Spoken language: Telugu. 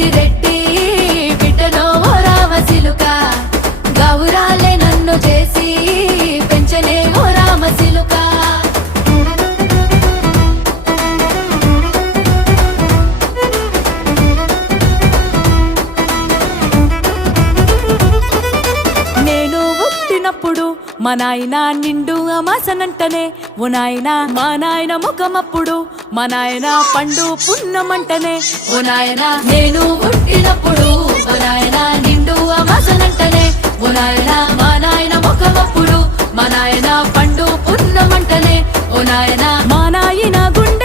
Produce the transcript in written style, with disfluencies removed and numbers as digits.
పెద్దిరెడ్డి బిడ్డనో ఓ రామసిలుక గౌరాలే నన్ను చేసి పెంచనే ఓ రామసిలుక నేను పుట్టినప్పుడు మా నాయన నిండు అమాసనంటనే ఓ నాయన మా నాయన ముఖమప్పుడు మా నాయన పండు పున్నమంటనే ఓ నాయన నేను పుట్టినప్పుడు మా నాయన నిండు అమాసనంటనే ఓ నాయన మా నాయన ముఖమప్పుడు మా నాయన పండు పున్నమంటనే ఓ నాయన మా నాయన గుండె